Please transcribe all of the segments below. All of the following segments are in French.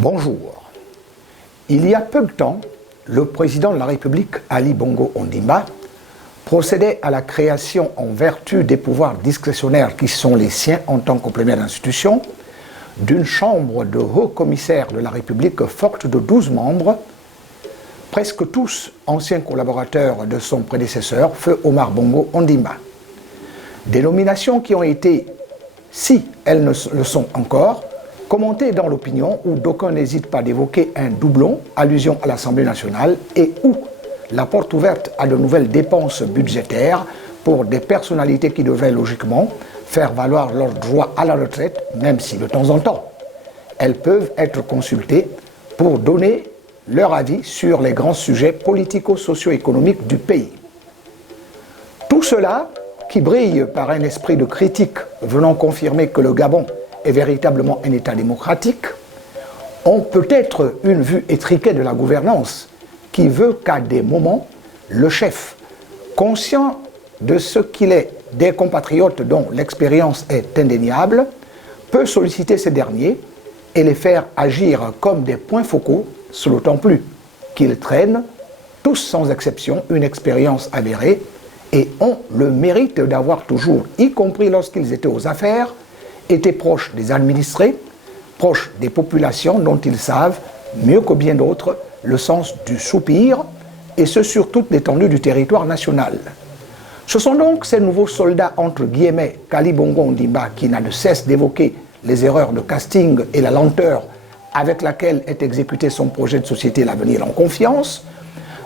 Bonjour. Il y a peu de temps, le président de la République, Ali Bongo Ondimba, procédait à la création, en vertu des pouvoirs discrétionnaires qui sont les siens en tant que première institution, d'une chambre de hauts commissaires de la République forte de 12 membres, presque tous anciens collaborateurs de son prédécesseur, Feu Omar Bongo Ondimba. Des nominations qui ont été, si elles ne le sont encore, commentées dans l'opinion où d'aucuns n'hésitent pas d'évoquer un doublon, allusion à l'Assemblée nationale, et où la porte ouverte à de nouvelles dépenses budgétaires pour des personnalités qui devraient logiquement faire valoir leur droit à la retraite, même si de temps en temps, elles peuvent être consultées pour donner leur avis sur les grands sujets politico-socio-économiques du pays. Tout cela, qui brille par un esprit de critique venant confirmer que le Gabon est véritablement un État démocratique, ont peut-être une vue étriquée de la gouvernance qui veut qu'à des moments, le chef, conscient de ce qu'il est des compatriotes dont l'expérience est indéniable, peut solliciter ces derniers et les faire agir comme des points focaux, sous d'autant plus qu'ils traînent, tous sans exception, une expérience avérée et ont le mérite d'avoir toujours, y compris lorsqu'ils étaient aux affaires, été proches des administrés, proches des populations dont ils savent, mieux que bien d'autres, le sens du soupir, et ce sur toute l'étendue du territoire national. Ce sont donc ces nouveaux soldats, entre guillemets, qu'Ali Bongo Ondimba, qui n'a de cesse d'évoquer les erreurs de casting et la lenteur avec laquelle est exécuté son projet de société L'Avenir en Confiance,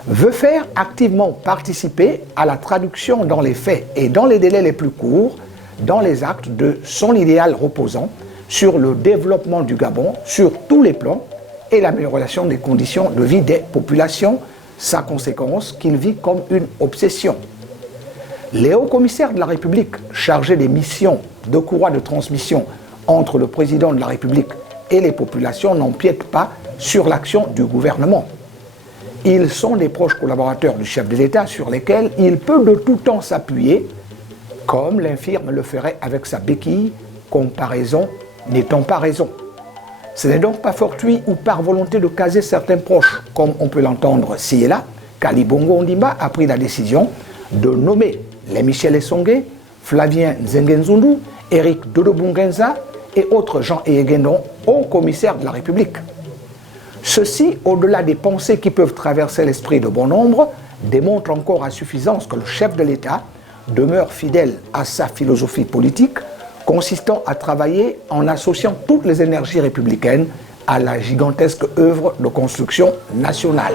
veut faire activement participer à la traduction dans les faits et dans les délais les plus courts, dans les actes de son idéal reposant sur le développement du Gabon sur tous les plans et l'amélioration des conditions de vie des populations, sa conséquence qu'il vit comme une obsession. Les hauts commissaires de la République chargés des missions de courroie de transmission entre le président de la République et les populations n'empiètent pas sur l'action du gouvernement. Ils sont des proches collaborateurs du chef de l'État sur lesquels il peut de tout temps s'appuyer, comme l'infirme le ferait avec sa béquille, comparaison n'étant pas raison. Ce n'est donc pas fortuit ou par volonté de caser certains proches, comme on peut l'entendre ci et là, qu'Ali Bongo Ondimba a pris la décision de nommer les Michel Essongué, Flavien Nzengenzundu, Éric Dodobungenza et autres Jean Eyeguendon hauts commissaires de la République. Ceci, au-delà des pensées qui peuvent traverser l'esprit de bon nombre, démontre encore à suffisance que le chef de l'État demeure fidèle à sa philosophie politique, consistant à travailler en associant toutes les énergies républicaines à la gigantesque œuvre de construction nationale.